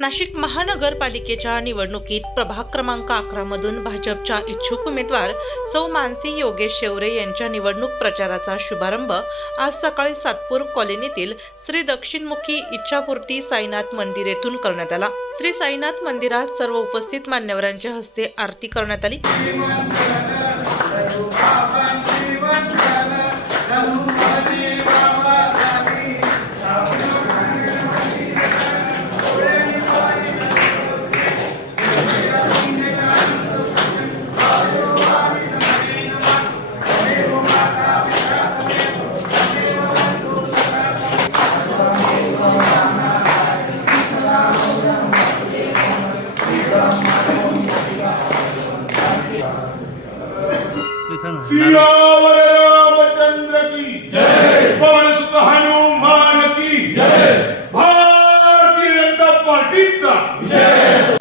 नाशिक महानगरपालिकेच्या निवडणुकीत प्रभाग क्रमांक 11 मधून भाजपच्या इच्छुक उमेदवार सौ मानसी योगेश शेवरे यांच्या निवडणूक प्रचाराचा शुभारंभ आज सकाळी सातपूर कॉलनीतील श्री दक्षिणमुखी इच्छापूर्ती साईनाथ मंदिर येथून करण्यात आला। श्री साईनाथ मंदिरात सर्व उपस्थित मान्यवरांच्या हस्ते आरती करण्यात आली। सियावर रामचंद्र की जय, पवन सुत हनुमान की जय, भारतीय जनता पार्टीचा जय।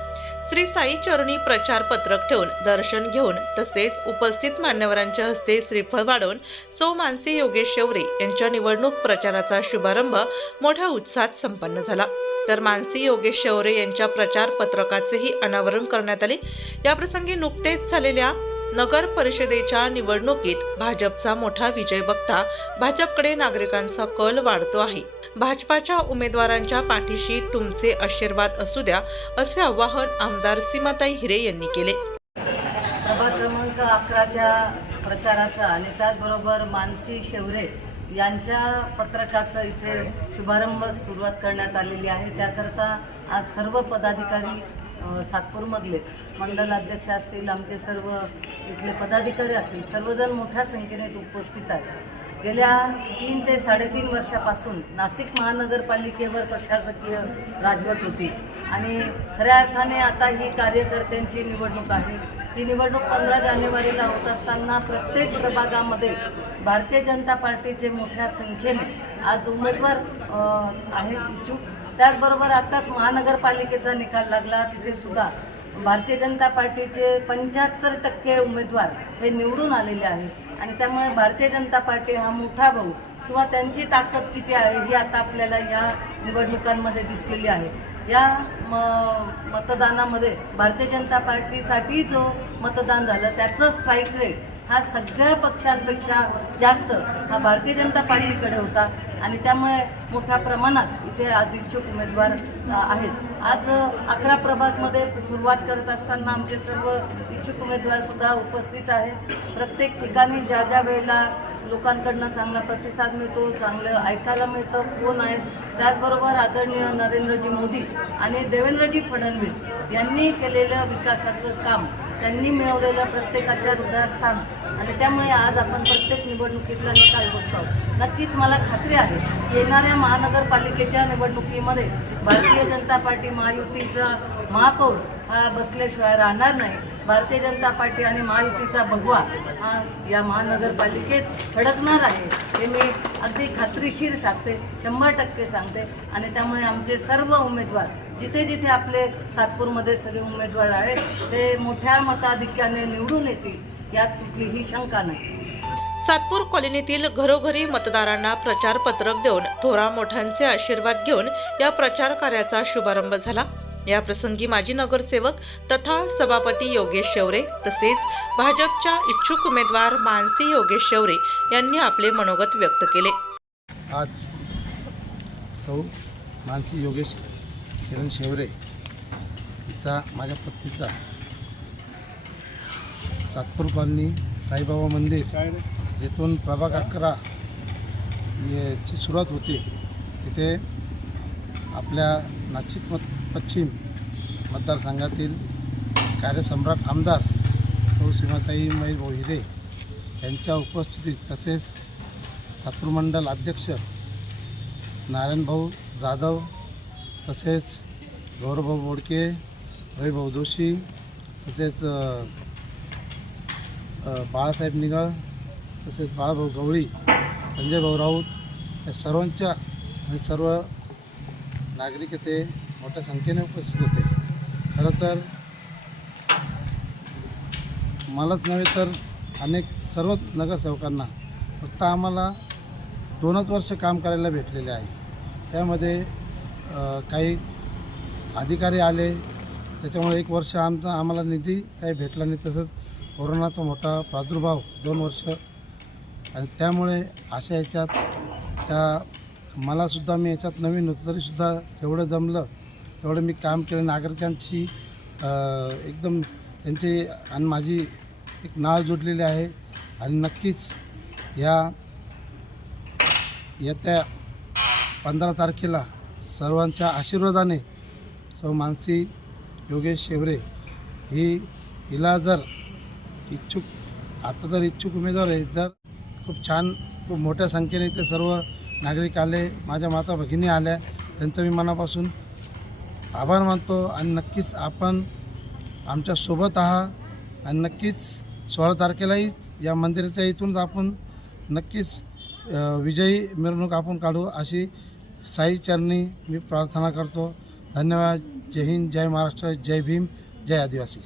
श्री साई चरणी प्रचार पत्रक ठेवून दर्शन घेऊन तसेच उपस्थित मान्यवरांच्या हस्ते श्रीफळ वाढवून सौ मानसी योगेश शेवरे यांच्या निवडणूक प्रचाराचा शुभारंभ मोठ्या उत्साहात संपन्न झाला। तर मानसी योगेश शेवरे यांच्या प्रचार पत्रकाचेही अनावरण करण्यात आले। याप्रसंगी नुकतेच झालेल्या नगर परिषदेच्या निवडणुकीत भाजपचा मोठा विजय बघता भाजपकडे नागरिकांचा कल वाढतो आहे। भाजपाच्या उमेदवारांच्या पाठीशी तुमचे आशीर्वाद असू द्या असे आवाहन आमदार सीमाताई हिरे यांनी केले। प्रभाग क्रमांक 11च्या प्रचाराचा आणि त्याचबरोबर मानसी शेवरे यांच्या पत्रकाचं इथे शुभारंभ सुरुवात करण्यात आलेली आहे। त्याकरता आज सर्व पदाधिकारी सातपूरमधले मंडल अध्यक्ष असतील, आमचे सर्व इथले पदाधिकारी असतील, सर्वजण मोठ्या संख्येने उपस्थित आहेत। गेल्या 3 ते 3.5 वर्षापासून नाशिक महानगरपालिकेवर प्रशासकीय राजवट होती आणि खऱ्या अर्थाने आता ही कार्यकर्त्यांची निवडणूक आहे। ही निवडणूक 15 जानेवारीला होत असताना प्रत्येक प्रभागामध्ये भारतीय जनता पार्टीचे मोठ्या संख्येने आज उमेदवार आहेत इच्छुक। त्याचबरोबर आताच महानगरपालिकेचा निकाल लागला, तिथे सुद्धा भारतीय जनता पार्टीचे 75% उमेदवार हे निवडून आलेले आहेत आणि त्यामुळे भारतीय जनता पार्टी हा मोठा भाऊ किंवा त्यांची ताकद किती आहे ही आता आपल्याला या निवडणुकांमध्ये दिसलेली आहे। या मतदानामध्ये भारतीय जनता पार्टीसाठी जो मतदान झालं त्याचं स्ट्राईक रेट हा सगळ्या पक्षांपेक्षा जास्त हा भारतीय जनता पार्टीकडे होता आणि त्यामुळे मोठ्या प्रमाणात इथे आज इच्छुक उमेदवार आहेत। आज 11 प्रभागमध्ये सुरुवात करत असताना आमचे सर्व इच्छुक उमेदवारसुद्धा उपस्थित आहेत। प्रत्येक ठिकाणी ज्या ज्या वेळेला लोकांकडनं चांगला प्रतिसाद मिळतो, चांगलं ऐकायला मिळतं, कोण आहेत, त्याचबरोबर आदरणीय नरेंद्रजी मोदी आणि देवेंद्रजी फडणवीस यांनी केलेलं विकासाचं काम, त्यांनी मिळवलेलं प्रत्येकाच्या हृदयस्थान आणि त्यामुळे आज आपण प्रत्येक निवडणुकीतला निकाल बघतो। नक्कीच मला खात्री आहे की येणाऱ्या महानगरपालिकेच्या निवडणुकीमध्ये भारतीय जनता पार्टी महायुतीचा महापौर हा बसल्याशिवाय राहणार नाही। भारतीय जनता पार्टी आणि महायुतीचा भगवा हा या महानगरपालिकेत फडकणार आहे हे मी अगदी खात्रीशीर सांगते, 100% सांगते आणि त्यामुळे आमचे सर्व उमेदवार जिथे जिथे आपले सातपूरमध्ये सगळे उमेदवार आहेत ते मोठ्या मताधिक्याने निवडून येतील यात कुठलीही शंका नाही। सातपूर कॉलनीतील घरोघरी मतदारांना प्रचार पत्रक देऊन थोरा मोठ्यांचे आशीर्वाद घेऊन या प्रचार कार्याचा शुभारंभ झाला। या प्रसंगी माजी नगरसेवक तथा सभापती योगेश शेवरे तसेच भाजपच्या इच्छुक उमेदवार मानसी योगेश शेवरे यांनी आपले मनोगत व्यक्त केले। आज सौ मानसी योगेश किरण शेवरे हिचा माझ्या पत्नीचा सातपूर कॉलनी साईबाबा मंदिर जिथून प्रभाग 11 ची सुरुवात होती तिथे आपल्या नाशिक पश्चिम मतदारसंघातील कार्यसम्राट आमदार सौ सीमाताई भाऊ हिरे यांच्या उपस्थितीत तसेच सातपूर मंडल अध्यक्ष नारायणभाऊ जाधव तसेच गौरवभाऊ बोडके, रविभाऊ जोशी तसेच बाळासाहेब निगळ तसेच बाळाभाऊ गवळी, संजय भाऊ राऊत या सर्वांच्या आणि सर्व नागरिक ते मोठ्या संख्येने उपस्थित होते। खरं तर मलाच नव्हे तर अनेक सर्व नगरसेवकांना फक्त आम्हाला 2च वर्ष काम करायला भेटलेले आहे। त्यामध्ये काही अधिकारी आले, त्याच्यामुळे 1 वर्ष आम्हाला निधी काही भेटला नाही. तसंच कोरोनाचा मोठा प्रादुर्भाव 2 वर्ष, आणि त्यामुळे अशा याच्यात मलासुद्धा, मी याच्यात नवीन होतो तरीसुद्धा जेवढं जमलं तेवढं मी काम केलं. नागरिकांची एकदम त्यांची आणि माझी एक नाळ जोडलेली आहे. आणि नक्कीच येत्या 15 तारखेला सर्वांच्या आशीर्वादाने सौ मानसी योगेश शेवरे हिला जर आता इच्छुक उमेदवार आहे, जर खूप छान, खूप मोठ्या संख्येने इथे सर्व नागरिक आले, माझ्या माता भगिनी आल्या, त्यांचं मी मनापासून आभार मानतो. आणि नक्कीच आपण आमच्यासोबत आहात, आणि नक्कीच 16 तारखेलाही या मंदिराच्या इथूनच आपण नक्कीच विजयी मिरवणूक आपण काढू, अशी साई चरणी मी प्रार्थना करतो. धन्यवाद. जय हिंद, जय महाराष्ट्र, जय भीम, जय आदिवासी.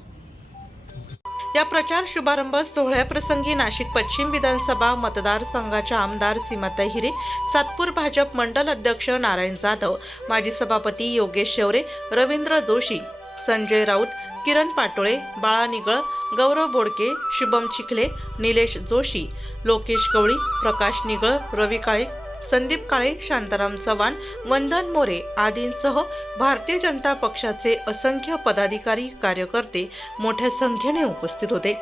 या प्रचार शुभारंभ सोहळ्याप्रसंगी नाशिक पश्चिम विधानसभा मतदारसंघाच्या आमदार सीमाताई हिरे, सातपूर भाजप मंडल अध्यक्ष नारायण जाधव, माजी सभापती योगेश शेवरे, रवींद्र जोशी, संजय राऊत, किरण पाटोळे, बाळा निगळ, गौरव बोडके, शुभम चिखले, निलेश जोशी, लोकेश गवळी, प्रकाश निगळ, रवी काळे, संदीप काळे, शांताराम चव्हाण, वंदन मोरे आदींसह भारतीय जनता पक्षाचे असंख्य पदाधिकारी, कार्यकर्ते मोठ्या संख्येने उपस्थित होते.